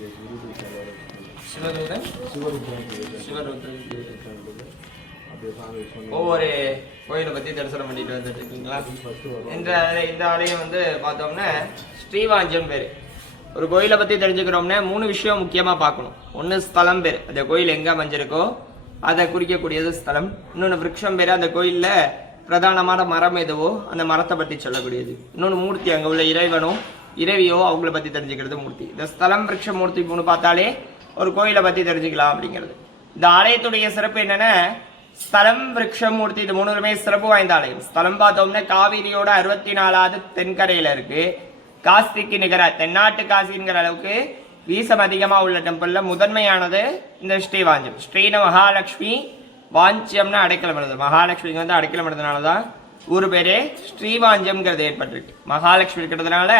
சிவதூதன் ஒவ்வொரு கோயிலை பத்தி தரிசனம் பண்ணிட்டு வந்துட்டு இருக்கீங்களா? இந்த ஆலயம் வந்து பார்த்தோம்னா ஸ்ரீவாஞ்சம் பேரு. ஒரு கோயிலை பத்தி தெரிஞ்சுக்கிறோம்னா 3 விஷயம் முக்கியமா பார்க்கணும். ஒன்னு ஸ்தலம் பேர், அந்த கோயில் எங்க அமைஞ்சிருக்கோ அதை குறிக்கக்கூடியது ஸ்தலம். இன்னொன்னு விருட்சம் பேரு, அந்த கோயில்ல பிரதானமான மரம் எதுவோ அந்த மரத்தை பத்தி சொல்லக்கூடியது. இன்னொன்னு மூர்த்தி, அங்க உள்ள இறைவனோ இறைவியோ அவங்கள பத்தி தெரிஞ்சுக்கிறது மூர்த்தி. இந்த ஸ்தலம் விருட்சம் மூர்த்தி 3 பார்த்தாலே ஒரு கோயிலை பத்தி தெரிஞ்சுக்கலாம் அப்படிங்கிறது. இந்த ஆலயத்துடைய சிறப்பு என்னன்னா ஸ்தலம் விருட்சம் மூர்த்தி இது 3மே சிறப்பு வாய்ந்த ஆலயம். ஸ்தலம் பார்த்தோம்னா காவிரியோட 64வது தென்கரையில இருக்கு. காசிக்கு நிகர தென்னாட்டு காசிங்கிற அளவுக்கு வீசம் அதிகமா உள்ள டெம்பிள்ல முதன்மையானது இந்த ஸ்ரீவாஞ்சம். ஸ்ரீன மகாலட்சுமி வாஞ்சியம்னு அடைக்கலம் எழுது. மகாலட்சுமிக்கு வந்து அடைக்கலம் எழுதுனாலதான் ஊரு பேரே ஸ்ரீவாஞ்சம்ங்கிறது ஏற்பட்டிருக்கு. மகாலட்சுமி இருக்கிறதுனால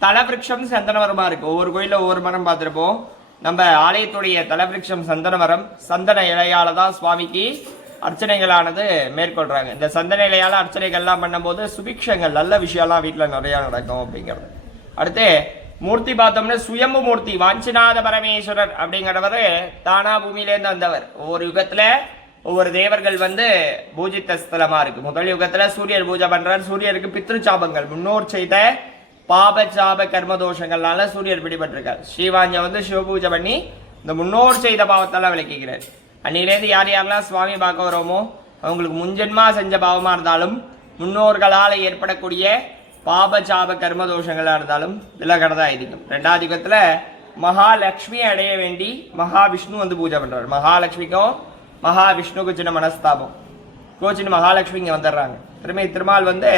தலவிருட்சம் சந்தனமரமா இருக்கு. ஒவ்வொரு கோயில ஒவ்வொரு மரம் பார்த்திருப்போம். நம்ம ஆலயத்துடைய தலவிருட்சம் சந்தன மரம். சந்தன இலையால தான் சுவாமிக்கு அர்ச்சனைகளானது மேற்கொள்றாங்க. இந்த சந்தன இலையால அர்ச்சனைகள்லாம் பண்ணும்போது சுபிக்ஷங்கள் நல்ல விஷயம்லாம் வீட்டுல நிறைய நடக்கும் அப்படிங்கிறது. அடுத்து மூர்த்தி பார்த்தோம்னா சுயம்பு மூர்த்தி வாஞ்சிநாத பரமேஸ்வரர் அப்படிங்கிறவர் தானா பூமியிலேருந்து வந்தவர். ஒவ்வொரு யுகத்துல ஒவ்வொரு தேவர்கள் வந்து பூஜித்த ஸ்தலமா இருக்கு. முதல் யுகத்துல சூரியர் பூஜை பண்றார். சூரியருக்கு பித்ரு சாபங்கள் முன்னோர் செய்த பாப சாப கர்மதோஷங்கள்னால சூரியர் பிடிபட்டிருக்கார். ஸ்ரீவாஞ்சம் வந்து சிவபூஜை பண்ணி இந்த முன்னோர் செய்த பாவத்தெல்லாம் விளக்கிக்கிறார். அன்னிலேருந்து யார் யாரெல்லாம் சுவாமி பார்க்க வரோமோ அவங்களுக்கு முன்ஜென்மா செஞ்ச பாவமா இருந்தாலும் முன்னோர்களால் ஏற்படக்கூடிய பாப சாப கர்மதோஷங்களா இருந்தாலும் விலகடதா இருக்கும். 2வது யுகத்துல மகாலட்சுமியை அடைய வேண்டி மகாவிஷ்ணு வந்து பூஜை பண்றாரு. மகாலட்சுமிக்கும் மகாவிஷ்ணுக்கு சின்ன மனஸ்தாபம் கோச்சின்னு மகாலட்சுமி இங்க வந்துடுறாங்க. திருமால் வந்து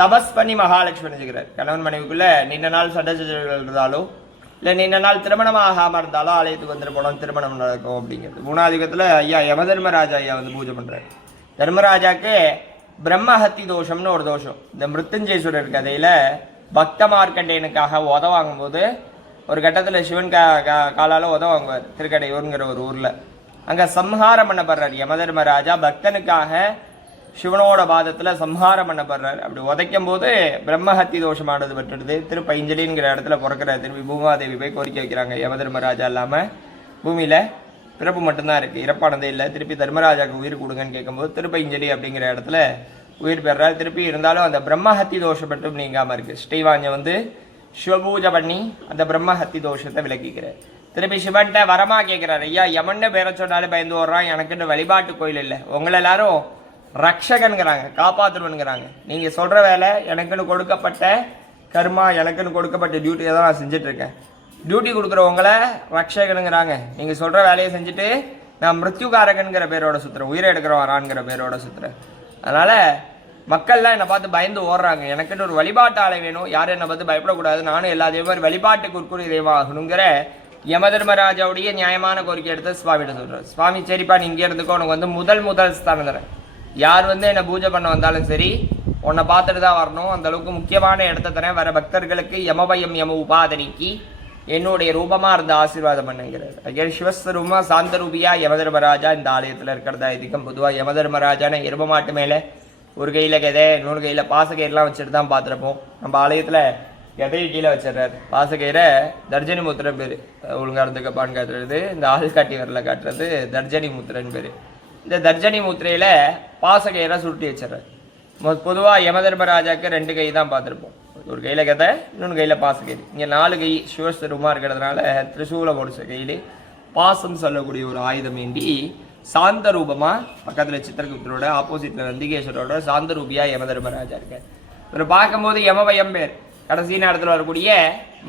தபஸ் பண்ணி மகாலட்சுமி நினைச்சுக்கிறார். கணவன் மனைவிக்குள்ள நீண்ட நாள் சண்டை இருந்தாலோ இல்லை நீண்ட நாள் திருமணம் ஆகாம இருந்தாலும் ஆலயத்துக்கு வந்துட்டு போனோம் திருமணம் நடக்கும் அப்படிங்கிறது. 3வது யுகத்துல ஐயா யமதர்மராஜா ஐயா வந்து பூஜை பண்றாரு. தர்மராஜாக்கு பிரம்மஹத்தி தோஷம்னு ஒரு தோஷம். இந்த மிருத்யுஞ்சேஸ்வரர் கதையில பக்த மார்க்கண்டேயனுக்காக உத வாங்கும் போது ஒரு கட்டத்துல சிவன் காலால உத வாங்குவார் திருக்கடையூருங்கிற ஒரு ஊர்ல. அங்க சம்ஹாரம் பண்ணப்படுறார் யமதர்மராஜா. பக்தனுக்காக சிவனோட பாதத்துல சம்ஹாரம் பண்ணப்படுறார். அப்படி உதைக்கும் போது பிரம்மஹத்தி தோஷமானது பெற்றுடுது. திருப்பைஞ்சலிங்கிற இடத்துல பிறக்கிற திருப்பி பூமாதேவி போய் கோரிக்கை வைக்கிறாங்க. யமதர்மராஜா இல்லாம பூமியில பிறப்பு மட்டும்தான் இருக்கு, இறப்பானதே இல்லை, திருப்பி தர்மராஜாவுக்கு உயிர் கொடுங்கன்னு கேட்கும்போது திருப்பைஞ்சலி அப்படிங்கிற இடத்துல உயிர் பெறார். திருப்பி இருந்தாலும் அந்த பிரம்மஹத்தி தோஷம் மட்டும் நீங்காம இருக்கு. ஸ்ரீவாஞ்சம் வந்து சிவபூஜை பண்ணி அந்த பிரம்மஹத்தி தோஷத்தை விளக்கிக்கிறார். திருப்பி சிவன்கிட்ட வரமா கேட்கிறாரு. ஐயா யமன்னு பேர சொன்னாலும் பயந்து ஓடுறான், எனக்குன்னு வழிபாட்டு கோயில் இல்லை, உங்களை எல்லாரும் ரக்ஷகன்கிறாங்க, காப்பாற்றுவனுங்கிறாங்க. நீங்க சொல்ற வேலை எனக்குன்னு கொடுக்கப்பட்ட கர்மா, எனக்குன்னு கொடுக்கப்பட்ட டியூட்டியை தான் நான் செஞ்சுட்டு இருக்கேன். டியூட்டி கொடுக்குறவங்கள ரக்ஷகனுங்கிறாங்க. நீங்க சொல்ற வேலையை செஞ்சுட்டு நான் மிருத்யுகாரகன்கிற பேரோட சுத்துறேன், உயிரை எடுக்கிறோம் வரான்ங்கிற பேரோட சுத்துறேன். அதனால மக்கள்லாம் என்னை பார்த்து பயந்து ஓடுறாங்க. எனக்குன்னு ஒரு வழிபாட்டு ஆலை வேணும், யாரும் என்னை பார்த்து பயப்படக்கூடாது, நானும் எல்லா தெய்வம் வழிபாட்டுக்கு உட்குறி தெய்வமாகணுங்கிற யமதர்மராஜாவுடைய நியாயமான கோரிக்கை எடுத்து சுவாமிகிட்ட சொல்றாரு. சுவாமி சரிப்பா நீ இங்கே இருந்துக்கோ, உனக்கு வந்து முதல் ஸ்தானம் தரேன். யார் வந்து என்னை பூஜை பண்ண வந்தாலும் சரி உன்னை பார்த்துட்டு தான் வரணும், அந்த அளவுக்கு முக்கியமான இடத்த தரேன். வர பக்தர்களுக்கு யமபயம் யம உபாதனைக்கு என்னுடைய ரூபமா இருந்த ஆசீர்வாதம் பண்ணுங்கிறார். அங்கே சிவஸ்வரூபமா சாந்த ரூபியா யமதர்மராஜா இந்த ஆலயத்துல இருக்கிறதா இதுக்கும். பொதுவாக யமதர்மராஜான எரும மாட்டு மேல ஒரு கையில கதை இன்னொரு கையில பாசகயிரெல்லாம் வச்சுட்டு தான் பார்த்துருப்போம். நம்ம ஆலயத்துல கதையை கீழே வச்சிடறாரு. பாசகயிறை தர்ஜனி முத்திரன் பேரு, ஒழுங்கா இருந்துக்கப்பான்னு காட்டுறது. இந்த ஆள் காட்டி வரல காட்டுறது தர்ஜனி முத்திரன் பேரு. இந்த தர்ஜனி முத்திரையில பாசகயிறை சுருட்டி வச்சிடறாரு. பொதுவாக யமதர்மராஜாக்கு 2 கை தான் பார்த்துருப்போம். ஒரு கையில கதை இன்னொன்று கையில பாசகயிறு. இங்கே 4 கை சிவஸ்வரூபமா இருக்கிறதுனால திரிசூலம் முடிச்ச கையிலே பாசம் சொல்லக்கூடிய ஒரு ஆயுதம் ஏண்டி சாந்த ரூபமா பக்கத்துல சித்திரகுப்தரோட ஆப்போசிட்ல நந்திகேஸ்வரோட சாந்த ரூபியா யமதர்மராஜா இருக்கார். இவர் பார்க்கும்போது யமபயம் பேர். கடைசி நேரத்தில் வரக்கூடிய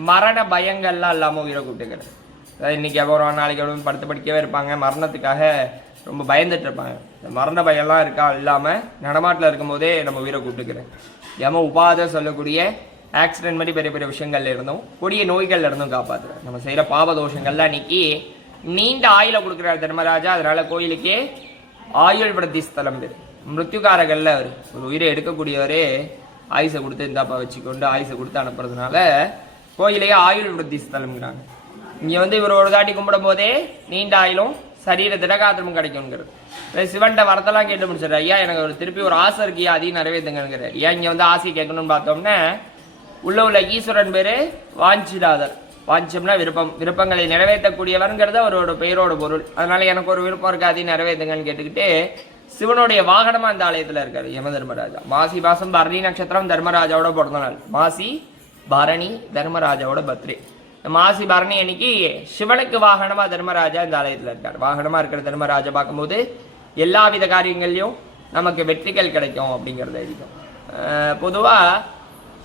மரண பயங்கள்லாம் இல்லாமல் உயிரை கூப்பிட்டுக்கிறார். அதாவது இன்னைக்கு எவ்வளோ நாளைக்கு எவ்வளோ படுத்து படிக்கவே இருப்பாங்க, மரணத்துக்காக ரொம்ப பயந்துட்டு இருப்பாங்க. இந்த மரண பயம்லாம் இருக்கா இல்லாமல் நடமாட்டில் இருக்கும்போதே நம்ம உயிரை கூப்பிட்டுக்கிறேன். யம உபாதை சொல்லக்கூடிய ஆக்சிடென்ட் மாதிரி பெரிய பெரிய விஷயங்கள்ல இருந்தும் கொடிய நோய்கள்ல இருந்தும் காப்பாற்றுறேன். நம்ம செய்கிற பாபதோஷங்கள்லாம் இன்னைக்கு நீண்ட ஆயுளை கொடுக்குறாரு தர்மராஜா. அதனால கோயிலுக்கே ஆயுள் விருத்தி ஸ்தலம் பேர். மிருத்யுகாரகல்ல அவர் ஒரு உயிரை எடுக்கக்கூடியவரே ஆயுசை கொடுத்து இந்தாப்பா வச்சுக்கொண்டு ஆயுசை கொடுத்து அனுப்புறதுனால கோயிலையே ஆயுள் விருத்தி ஸ்தலம்ங்கிறாங்க. இங்கே வந்து இவர் ஒரு தாட்டி கும்பிடும் போதே நீண்ட ஆயுளும் சரீர திடகாத்திரமும் கிடைக்கும்ங்கிறது. சிவன்கிட்ட வரத்தெல்லாம் கேட்டு முடிச்சிடறாரு. ஐயா எனக்கு ஒரு திருப்பி ஒரு ஆசை இருக்கியா, அதையும் நிறைவேற்றுங்கிறார். ஏன் இங்கே வந்து ஆசை கேட்கணும்னு பார்த்தோம்னா உள்ள ஈஸ்வரன் பேரு வாஞ்சிநாதர். வாஞ்சம்னா விருப்பம், விருப்பங்களை நிறைவேற்றக்கூடியவர்ங்கிறத அவரோட பெயரோட பொருள். அதனால எனக்கு ஒரு விருப்பம் இருக்கு, அதையும் நிறைவேற்றுங்கன்னு கேட்டுக்கிட்டு சிவனுடைய வாகனமா இந்த ஆலயத்துல இருக்காரு யம தர்மராஜா. மாசி மாசம் பரணி நட்சத்திரம் தர்மராஜாவோட பிறந்த நாள். மாசி பரணி தர்மராஜாவோட பர்த்டே. மாசி பரணி அன்னைக்கு சிவனுக்கு வாகனமா தர்மராஜா இந்த ஆலயத்துல இருக்காரு. வாகனமா இருக்கிற தர்மராஜா பார்க்கும்போது எல்லா வித காரியங்கள்லையும் நமக்கு வெற்றிகள் கிடைக்கும் அப்படிங்கிறத இருக்கும். பொதுவா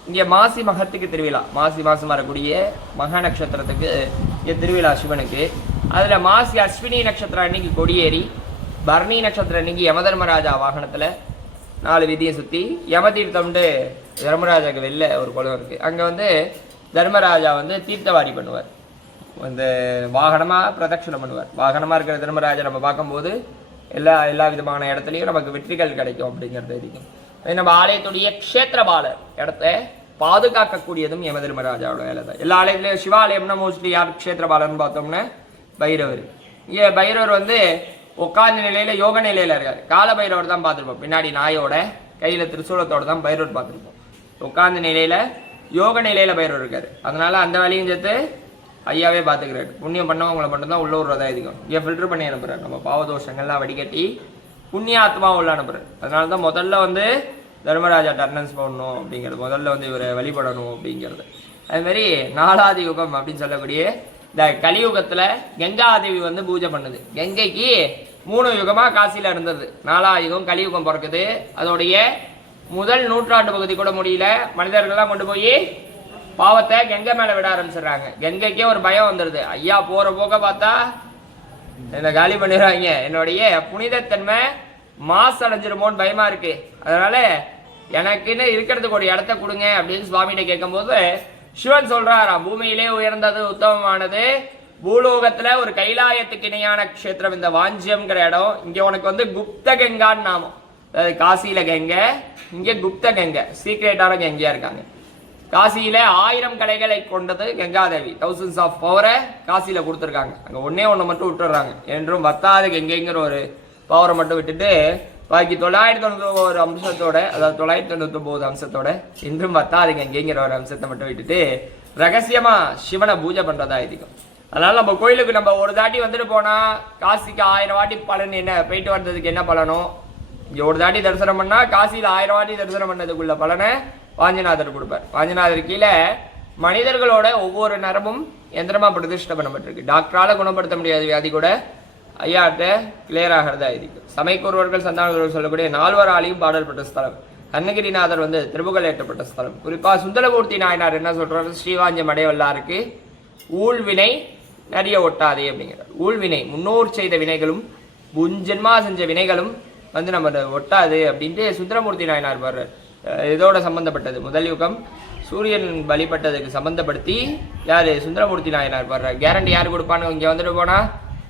இங்கே மாசி மகத்துக்கு திருவிழா, மாசி மாதம் வரக்கூடிய மக நட்சத்திரத்துக்கு இங்கே திருவிழா சிவனுக்கு. அதில் மாசி அஸ்வினி நட்சத்திரம் அன்னைக்கு கொடியேறி, பரணி நட்சத்திரம் அன்னைக்கு யமதர்மராஜா வாகனத்தில் 4 வீதியை சுற்றி யமதீர்த்தம்னு தர்மராஜாவுக்கு வெளில ஒரு குளம் இருக்குது. அங்கே தர்மராஜா தீர்த்தவாரி பண்ணுவார், வாகனமாக பிரதட்சணம் பண்ணுவார். வாகனமாக இருக்கிற தர்மராஜா நம்ம பார்க்கும்போது எல்லா விதமான இடத்துலையும் நமக்கு வெற்றிகள் கிடைக்கும் அப்படிங்கிறது இருக்கும். நம்ம ஆலயத்துடைய க்ஷேத்திரபாலர், இடத்த பாதுகாக்கக்கூடியதும் யம தர்மராஜாவோட வேலை தான். எல்லா ஆலயத்துலையும் சிவாலயம்னா மோஸ்ட்லி யார் க்ஷேத்திரபாலர்னு பார்த்தோம்னா பைரவர். இங்கே பைரவர் உட்கார்ந்த நிலையில யோக நிலையில இருக்காரு. கால பைரவர் தான் பார்த்துருப்போம், பின்னாடி நாயோட கையில திரிசூலத்தோட தான் பைரவர் பார்த்துருப்போம். உட்கார்ந்த நிலையில யோக நிலையில பைரவர் இருக்காரு. அதனால அந்த வேலையும் சேர்த்து ஐயாவே பார்த்துக்கிறாரு. புண்ணியம் பண்ணவங்களை மட்டும்தான் உள்ள விடுறதா இருக்கும். இங்கே ஃபில்டர் பண்ணி அனுப்புறாரு, நம்ம பாவதோஷங்கள்லாம் வடிகட்டி புண்ணியாத்மா உள்ள அனுப்புறாரு. அதனால தான் முதல்ல தர்மராஜா டர்னன்ஸ் பண்ணணும் அப்படிங்கிறது, முதல்ல இவரை வழிபடணும் அப்படிங்கிறது. அதுமாரி 4வது யுகம் அப்படின்னு சொல்லக்கூடிய இந்த கலியுகத்துல கங்காதேவி பூஜை பண்ணுது. கங்கைக்கு 3 யுகமா காசியில இருந்தது. 4வது யுகம் கலியுகம் பிறக்குது. அதோடைய முதல் நூற்றாண்டு பகுதி கூட முடியல, மனிதர்கள்லாம் கொண்டு போய் பாவத்தை கங்கை மேல விட ஆரம்பிச்சிடுறாங்க. கங்கைக்கே ஒரு பயம் வந்துடுது, ஐயா போற போக பார்த்தா என்ன காலி பண்ணிடுறாங்க, என்னுடைய புனிதத்தன்மை மாசு அடைஞ்சிருமோன்னு பயமா இருக்கு, அதனால எனக்குன்னு இருக்கிறதுக்கு ஒரு இடத்த கொடுங்க அப்படின்னு சுவாமிகிட்ட கேட்கும்போது சிவன் சொல்றாராம், பூமியிலே உயர்ந்தது உத்தமமானது, பூலோகத்துல ஒரு கைலாயத்துக்கு இணையான க்ஷேத்திரம் இந்த வாஞ்சியம்ங்கிற இடம். இங்க உனக்கு குப்த கங்கான்னு நாமம். அதாவது காசியில கங்கை, இங்க குப்த கங்கை, சீக்ரெட்டான கங்கையா இருக்காங்க. காசியில 1000 கலைகளை கொண்டது கங்காதேவி. தௌசண்ட்ஸ் ஆஃப் பவரை காசியில கொடுத்துருக்காங்க. அங்க ஒண்ணு மட்டும் விட்டுறாங்க, என்றும் வத்தாத கங்கைங்கிற ஒரு பவரை மட்டும் விட்டுட்டு பாக்கி 991 அம்சத்தோட, அதாவது 999 அம்சத்தோட இன்றும் வத்தாத கங்கைங்கிற ஒரு அம்சத்தை மட்டும் விட்டுட்டு ரகசியமா சிவனை பூஜை பண்றதா இருக்கும். அதனால நம்ம கோயிலுக்கு நம்ம ஒரு தாட்டி போனா காசிக்கு 1000 வாட்டி பலன் என்ன, போயிட்டு வந்ததுக்கு என்ன பலனோ, இங்க ஒரு தாட்டி தரிசனம் பண்ணா காசியில 1000 வாட்டி தரிசனம் பண்ணதுக்குள்ள பலனை வாஞ்சிநாதர் கொடுப்பார். வாஞ்சிநாதர் கீழே மனிதர்களோட ஒவ்வொரு நரமும் எந்திரமா பிரதிஷ்டை பண்ணப்பட்டிருக்கு. டாக்டரால குணப்படுத்த முடியாத வியாதி கூட ஐயாட்ட கிளியர் ஆகிறதா இருக்கு. சமயக்கூறுவர்கள் சந்தானர்கள் சொல்லக்கூடிய 4வராலையும் பாடல்பட்ட ஸ்தலம். கண்ணகிரிநாதர் திருப்புகள் ஏற்றப்பட்ட ஸ்தலம். குறிப்பா சுந்தரமூர்த்தி நாயனார் என்ன சொல்றாரு, ஸ்ரீவாஞ்சம் அடையவல்லாருக்கு ஊழ்வினை நிறைய ஒட்டாதே அப்படிங்கிறார். ஊழ்வினை முன்னோர் செய்த வினைகளும் முன்ஜென்மா செஞ்ச வினைகளும் நம்ம ஒட்டாது அப்படின்ட்டு சுந்தரமூர்த்தி நாயனார் வர்றார். இதோட சம்பந்தப்பட்டது முதல் யுகம் சூரியன் வழிபட்டதுக்கு சம்பந்தப்படுத்தி யாரு சுந்தரமூர்த்தி நாயனார் வர்றார். கேரண்டி யார் கொடுப்பான்னு இங்க போனா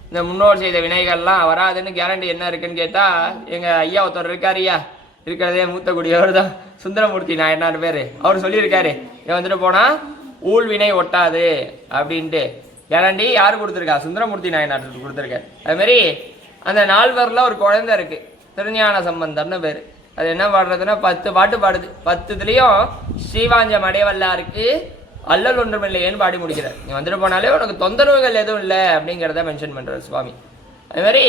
இந்த முன்னோர் செய்த வினைகள்லாம் வராதுன்னு கேரண்டி என்ன இருக்குன்னு கேட்டா, எங்க ஐயா ஒருத்தர் இருக்காருயா, இருக்கிறதே மூத்த குடியவர் தான் சுந்தரமூர்த்தி நாயனார் பேரு, அவர் சொல்லியிருக்காரு இங்க போனா ஊழ்வினை ஒட்டாது அப்படின்ட்டு கேரண்டி யாரு கொடுத்துருக்கா, சுந்தரமூர்த்தி நாயனார் கொடுத்துருக்காரு. அது மாதிரி அந்த 4வரில் ஒரு குழந்தை இருக்கு, திருஞான சம்பந்தம்னு பேரு. அது என்ன பாடுறதுன்னா 10 பாட்டு பாடுது. 10துலயும் ஸ்ரீவாஞ்சம் அடையவல்லாருக்கு அல்லல் ஒன்றும் இல்லையேன்னு பாடி முடிக்கிறார். நீ போனாலே உனக்கு தொந்தரவுகள் எதுவும் இல்லை அப்படிங்கிறத மென்ஷன் பண்றாரு சுவாமி. அது மாதிரி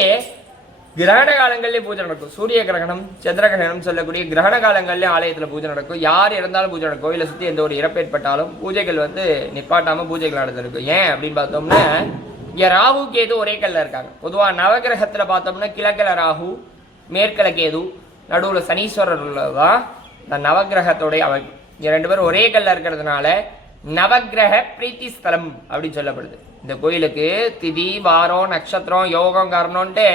கிரகண காலங்கள்லயும் பூஜை நடக்கும். சூரிய கிரகணம், சந்திர கிரகணம் சொல்லக்கூடிய கிரகண காலங்கள்லயும் ஆலயத்துல பூஜை நடக்கும். யார் இறந்தாலும் பூஜை நடக்கும். கோயிலை சுத்தி எந்த ஒரு இறப்பு ஏற்பட்டாலும் பூஜைகள் நிப்பாட்டாம பூஜைகள் நடந்திருக்கும். ஏன் அப்படின்னு பார்த்தோம்னா, இங்க ராகு கேது ஒரே கல்ல இருக்காங்க. பொதுவா நவகிரகத்துல பார்த்தோம்னா கிழக்கில ராகு, மேற்கில கேது, நடுவுல சனீஸ்வரர் உள்ளதுதான் இந்த நவகிரகத்தோடைய அமைப்பு. இங்க 2 பேரும் ஒரே கல்ல இருக்கிறதுனால நவகிரக பிரீத்தி ஸ்தலம் அப்படின்னு சொல்லப்படுது. இந்த கோயிலுக்கு திதி, வாரம், நட்சத்திரம், யோகம், காரணம்ட்டு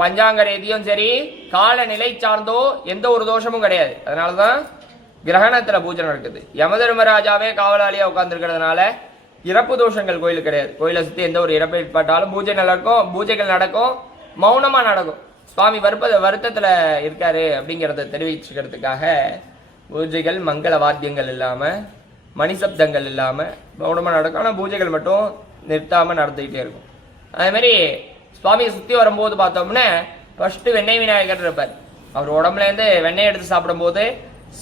பஞ்சாங்க ரீதியும் சரி, காலநிலை சார்ந்தோ எந்த ஒரு தோஷமும் கிடையாது. அதனாலதான் கிரகணத்துல பூஜை நடக்குது. யமதர்மராஜாவே காவலாளியா உட்கார்ந்துருக்கிறதுனால இறப்பு தோஷங்கள் கோயிலுக்கு கிடையாது. கோயிலை சுத்தி எந்த ஒரு இறப்பு ஏற்பட்டாலும் பூஜைகள் நடக்கும், மௌனமா நடக்கும். சுவாமி வருத்தத்துல இருக்காரு அப்படிங்கிறத தெரிவிச்சுக்கிறதுக்காக பூஜைகள் மங்கள வாத்தியங்கள் இல்லாம, மணிசப்தங்கள் இல்லாம மௌனமா நடக்கும். ஆனா பூஜைகள் மட்டும் நிறுத்தாம நடந்துகிட்டே இருக்கும். அதே மாதிரி சுவாமியை சுத்தி வரும்போது பார்த்தோம்னா ஃபர்ஸ்ட் வெண்ணெய் விநாயகர் இருப்பார். அவர் உடம்புல இருந்து வெண்ணெய் எடுத்து சாப்பிடும் போது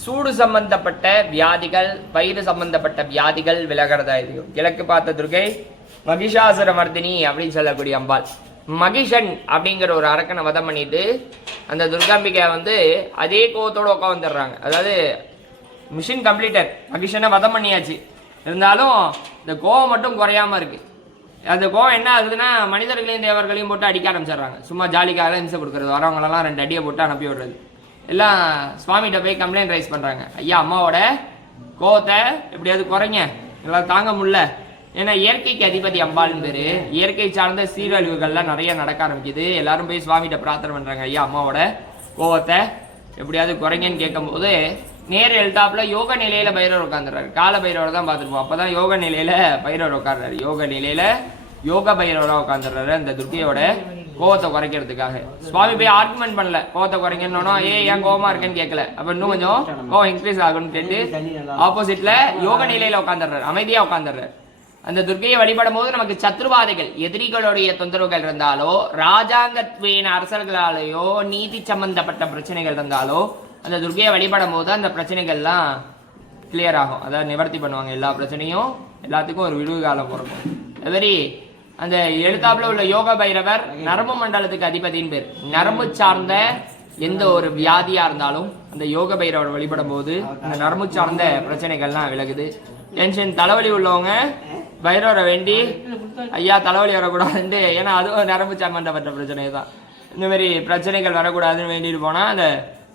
சூடு சம்பந்தப்பட்ட வியாதிகள், வயிறு சம்பந்தப்பட்ட வியாதிகள் விலகிறதா இருக்கும். கிழக்கு பார்த்த துர்கை மகிஷாசுர மர்தினி அப்படின்னு சொல்லக்கூடிய அம்பாள். மகிஷன் அப்படிங்கிற ஒரு அரக்கனை வதம் பண்ணிட்டு அந்த துர்காம்பிகை வந்து அதே கோவத்தோட உட்காந்துடுறாங்க. அதாவது மிஷின் கம்ப்ளீட்டட், மகிஷனை வதம் பண்ணியாச்சு, இருந்தாலும் இந்த கோவம் மட்டும் குறையாம இருக்கு. அந்த கோவம் என்ன ஆகுதுன்னா மனிதர்களையும் தேவர்களையும் போட்டு அடிக்க ஆரம்பிச்சிடுறாங்க. சும்மா ஜாலிக்காக இம்சை கொடுக்குறது, வரவங்களெல்லாம் 2 அடியை போட்டு அனுப்பி விடுறது. எல்லாம் சுவாமிகிட்ட போய் கம்ப்ளைண்ட் ரைஸ் பண்ணுறாங்க. ஐயா அம்மாவோட கோவத்தை எப்படியாவது குறைங்க, எல்லாம் தாங்க முடியல. ஏன்னா இயற்கைக்கு அதிபதி அம்பாள்னு பேர். இயற்கை சார்ந்த சீரழிவுகள்லாம் நிறைய நடக்க ஆரம்பிக்குது. எல்லாரும் போய் சுவாமிகிட்ட பிரார்த்தனை பண்ணுறாங்க, ஐயா அம்மாவோட கோவத்தை எப்படியாவது குறைங்கன்னு கேட்கும்போது நேர் எழுத்தாப்புல யோக நிலையில பைரவர் உட்காந்துறாரு. கால பைரவர் தான் பார்த்துருப்போம். அப்பதான் யோக நிலையில பைரவர் உட்காடுறாரு. யோக நிலையில யோக பைரவராக உட்காந்துடுறாரு அந்த துர்க்கையோட கோவத்தை குறைக்கிறதுக்காக. சுவாமி போய் ஆர்குமெண்ட் பண்ணல, கோவத்தை குறைங்கன்னு. ஏன் கோவமா இருக்கேன்னு கேட்கல. அப்ப இன்னும் கொஞ்சம் கோவம் இன்க்ரீஸ் ஆகும்னு கேட்டு ஆப்போசிட்ல யோக நிலையில உட்காந்துடுறாரு, அமைதியா உட்காந்துடுறாரு. அந்த துர்க்கையை வழிபடும் போது நமக்கு சத்ருபாதைகள், எதிரிகளுடைய தொந்தரவுகள் இருந்தாலோ, ராஜாங்கத்வேன அரசர்களாலேயோ, நீதி சம்பந்தப்பட்ட பிரச்சனைகள் இருந்தாலோ அந்த துர்க்கையை வழிபடும் போது அந்த பிரச்சனைகள்லாம் கிளியர் ஆகும். அதாவது நிவர்த்தி பண்ணுவாங்க. எல்லா பிரச்சனையும், எல்லாத்துக்கும் ஒரு விடுவு காலம் பிறக்கும். அதுமாதிரி அந்த எழுத்தாப்புல உள்ள யோக பைரவர் நரம்பு மண்டலத்துக்கு அதிபதியின் பேர். நரம்பு சார்ந்த எந்த ஒரு வியாதியா இருந்தாலும் அந்த யோக பைரவர் வழிபடும் போது அந்த நரம்பு சார்ந்த பிரச்சனைகள்லாம் விலகுது. டென்ஷன், தலைவலி உள்ளவங்க பைரவரை வேண்டி ஐயா தலைவலி வரக்கூடாதுன்ட்டு, ஏன்னா அதுவும் நரம்பு சம்பந்தப்பட்ட பிரச்சனை தான். இந்த மாதிரி பிரச்சனைகள் வரக்கூடாதுன்னு வேண்டிட்டு போனா அந்த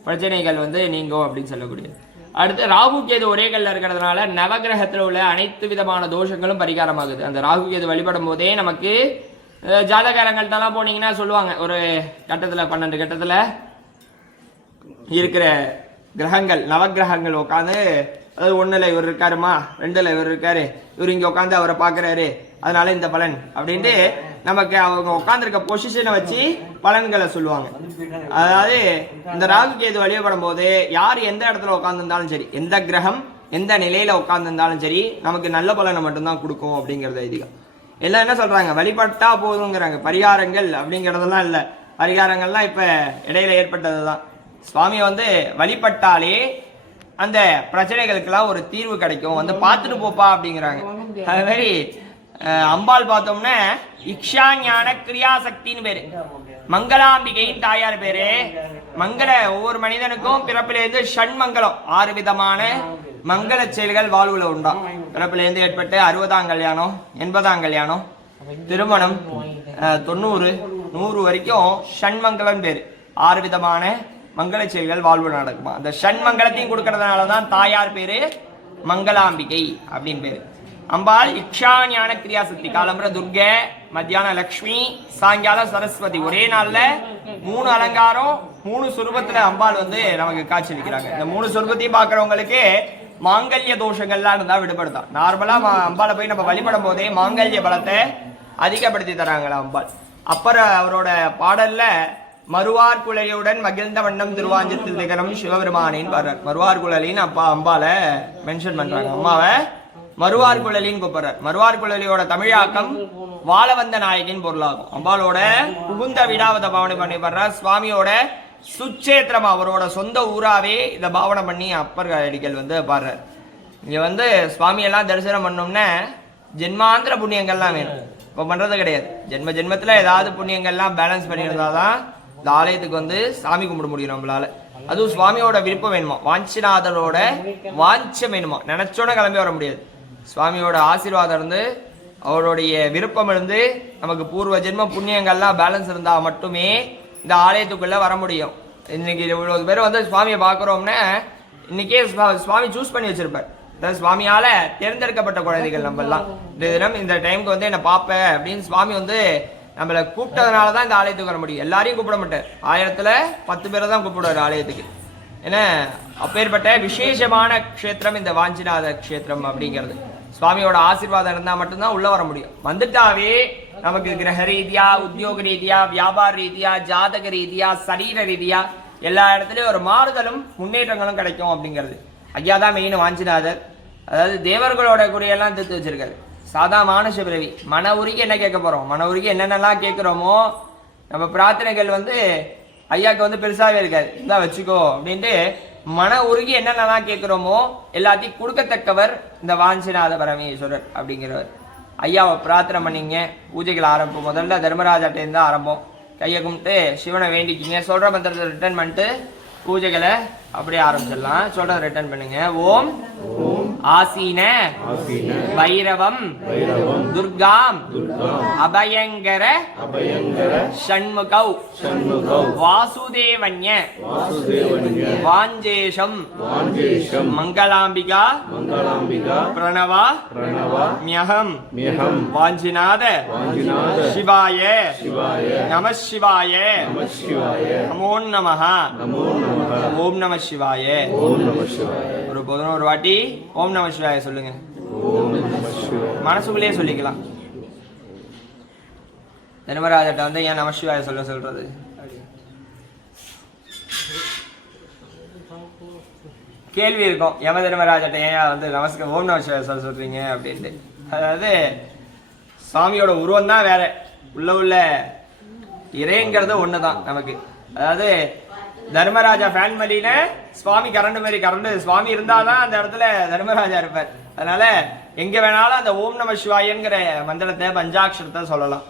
பிரச்சனைகள் வந்து நீங்கும் அப்படின்னு சொல்லக்கூடியது. அடுத்து ராகு கேது ஒரே கல்ல இருக்கிறதுனால நவகிரகத்தில் உள்ள அனைத்து விதமான தோஷங்களும் பரிகாரமாகுது. அந்த ராகு கேது வழிபடும் போதே நமக்கு ஜாதகாரங்கள்ட்டெல்லாம் போனீங்கன்னா சொல்லுவாங்க, ஒரு கட்டத்தில் 12 கட்டத்தில் இருக்கிற கிரகங்கள், நவகிரகங்கள் உட்காந்து, அதாவது 1ல் இவர் இருக்காருமா, 2ல் இவர் இருக்காரு, இவர் இங்கே உட்காந்து அவரை பார்க்குறாரு, அதனால இந்த பலன் அப்படின்ட்டு நமக்கு அவங்க உட்காந்துருக்க பொசிஷனை வச்சு பலன்களை சொல்லுவாங்க. அதாவது இந்த ராகு கேது வழிபடும் போது யார் எந்த இடத்துல உட்காந்துருந்தாலும் சரி, எந்த கிரகம் எந்த நிலையில உட்காந்துருந்தாலும் சரி, நமக்கு நல்ல பலனை மட்டும்தான் கொடுக்கும் அப்படிங்கிறது ஐதீகம். எல்லாம் என்ன சொல்றாங்க, வழிபட்டா போதுங்கிறாங்க. பரிகாரங்கள் அப்படிங்கிறதெல்லாம் இல்லை. பரிகாரங்கள்லாம் இப்ப இடையில ஏற்பட்டது தான். சுவாமியை வந்து வழிபட்டாலே அந்த பிரச்சனைகளுக்கெல்லாம் ஒரு தீர்வு கிடைக்கும், வந்து பார்த்துட்டு போப்பா அப்படிங்கிறாங்க. அது மாதிரி அம்பாள் பார்த்தோம்னா இக்ஷா ஞான கிரியாசக்தின்னு பேரு. மங்களாம்பிகையின் தாயார் பேரு. மங்கள, ஒவ்வொரு மனிதனுக்கும் பிறப்பிலேருந்து ஷண்மங்கலம், 6 விதமான மங்கள செயல்கள் வாழ்வுல உண்டா. பிறப்பிலேருந்து ஏற்பட்டு 60ஆம் கல்யாணம், 80ஆம் கல்யாணம், திருமணம், 90, 100 வரைக்கும் ஷண்மங்கலம் பேரு. 6 விதமான மங்கள செயல்கள் வாழ்வு நடக்குமா. அந்த ஷண்மங்கலத்தையும் கொடுக்கறதுனாலதான் தாயார் பேரு மங்களாம்பிகை அப்படின்னு பேரு. அம்பாள் இக்ஷா ஞான கிரியாசக்தி. காலம்பர துர்கை, மத்தியானம் லக்ஷ்மி, சாயங்காலம் சரஸ்வதி. ஒரே நாள்ல 3 அலங்காரம், 3 சுரூபத்துல அம்பாள் வந்து நமக்கு காட்சி அளிக்கிறாங்க. இந்த 3 சுரூபத்தையும் பாக்குறவங்களுக்கு மாங்கல்ய தோஷங்கள்லாம் இருந்தா விடுபடுத்தான். நார்மலா அம்பாளை போய் நம்ம வழிபடும் போதே மாங்கல்ய பலத்தை அதிகப்படுத்தி தராங்களா அம்பாள். அப்புறம் அவரோட பாடல்ல மறுவார் குழலியுடன் மகிழ்ந்த வண்ணம் திருவாஞ்சத்தில் திகரம் சிவபெருமானின்னு பாடுறார். மறுவார் குழலின்னு அப்பா அம்பாளை மென்ஷன் பண்றாங்க. அம்மாவை மறுவார் குழலின்னு கூப்பிடுறார். மறுவார் குழலியோட தமிழாக்கம் வாழ வந்த நாயகின் பொருளாகும். அம்பாளோட புகுந்த விடாவத பாவனை பண்ணி பாடுறார். சுவாமியோட சுச்சேத்திரமா, அவரோட சொந்த ஊராவே இதை பாவனை பண்ணி அப்பர் அடிகள் வந்து பாடுறார். இங்க வந்து சுவாமியெல்லாம் தரிசனம் பண்ணோம்னா ஜென்மாந்திர புண்ணியங்கள்லாம் வேணும். இப்போ பண்றது கிடையாது. ஜென்ம ஜென்மத்துல ஏதாவது புண்ணியங்கள்லாம் பேலன்ஸ் பண்ணியிருந்தாதான் இந்த ஆலயத்துக்கு வந்து சாமி கும்பிட முடியும் நம்மளால. அதுவும் சுவாமியோட விருப்பம் வேணுமா, வாஞ்சிநாதரோட வாஞ்சம் வேணுமா, நினைச்சோட கிளம்பி வர முடியாது. சுவாமியோட ஆசீர்வாதம் இருந்து, அவருடைய விருப்பம் இருந்து, நமக்கு பூர்வ ஜென்ம புண்ணியங்கள்லாம் பேலன்ஸ் இருந்தா மட்டுமே இந்த ஆலயத்துக்குள்ள வர முடியும். இன்னைக்கு இவ்வளவு பேர் வந்து சுவாமியை பார்க்குறோம்னா இன்னைக்கே சுவாமி சூஸ் பண்ணி வச்சிருப்பார். சுவாமியால தேர்ந்தெடுக்கப்பட்ட குழந்தைகள் நம்ம எல்லாம் இந்த தினம் இந்த டைமுக்கு வந்து என்ன பார்ப்பேன் அப்படின்னு சுவாமி வந்து நம்மளை கூப்பிட்டதுனாலதான் இந்த ஆலயத்துக்கு வர முடியும். எல்லாரையும் கூப்பிட மாட்டார். 1000ல் 10 பேரை தான் கூப்பிடுவார் ஆலயத்துக்கு. ஏன்னா அப்பேற்பட்ட விசேஷமான க்ஷேத்திரம் இந்த வாஞ்சிநாத க்ஷேத்திரம் அப்படிங்கிறது. சுவாமியோட ஆசீர்வாதம் இருந்தா மட்டும்தான் உள்ள வர முடியும். வந்துட்டாவே நமக்கு கிரக ரீதியா, உத்தியோக ரீதியா, வியாபார ரீதியா, ஜாதக ரீதியா, சரீர ரீதியா எல்லா இடத்துலயும் ஒரு மாறுதலும் முன்னேற்றங்களும் கிடைக்கும் அப்படிங்கிறது. ஐயாதான் மெயின் வாஞ்சிநாதர். அதாவது தேவர்களோட குறியெல்லாம் தீர்த்து வச்சிருக்காரு. சாதா மானுஷ பிறவி. மன உருகி என்ன கேட்க போறோம், மன உருகி என்னென்னலாம் கேட்கிறோமோ நம்ம பிரார்த்தனைகள் வந்து ஐயாவுக்கு வந்து பெருசாவே இருக்காது. இதான் வச்சுக்கோ அப்படின்ட்டு மன உருகி என்னென்னலாம் கேட்குறோமோ எல்லாத்தையும் கொடுக்கத்தக்கவர் இந்த வாஞ்சிநாத பரமேஸ்வரர் அப்படிங்கிறவர். ஐயாவை பிரார்த்தனை பண்ணிங்க. பூஜைகள் ஆரம்பம். முதல்ல தர்மராஜாட்டேருந்து ஆரம்பம். கையை கும்பிட்டு சிவனை வேண்டிக்கிங்க. சொல்கிற மந்திரத்தை ரிட்டர்ன் பண்ணிட்டு பூஜைகளை அப்படியே ஆரம்பிச்சிடலாம். சொல்கிறத ரிட்டர்ன் பண்ணுங்க. ஓம் ஆசீன பைரவம் துர்காம் அபயங்கர ஷண்முகௌ வாசுதேவன்ய வாஞ்சேஷம் மங்களாம்பிகா பிரணவா மியகம் வாஞ்சிநாத சிவாய நம சிவாய நமோ நமஹ ஓம் நம சிவாய. ஒரு 11 வாட்டி ஓம் நம சிவாய சொல்லுங்க. மனசுக்குள்ளேயே சொல்லிக்கலாம். தர்மராஜட்ட வந்து ஏன் நம சிவாய சொல்றது? கேள்வி இருக்கும், யம தர்மராஜட்ட ஏன் வந்து நமஸ்காரம் ஓம் நம சிவாய சொல்றீங்க அப்படின்ட்டு. அதாவது சுவாமியோட உருவம் தான் வேற, உள்ள இறைங்கிறது ஒண்ணுதான் நமக்கு. அதாவது தர்மராஜா ஃபேன் மலியில சுவாமி கரண்ட் சுவாமி இருந்தாதான் அந்த இடத்துல தர்மராஜா இருப்பார். அதனால எங்க வேணாலும் அந்த ஓம் நம சிவாயங்கிற மந்திரத்தை பஞ்சாட்சரத்தை சொல்லலாம்.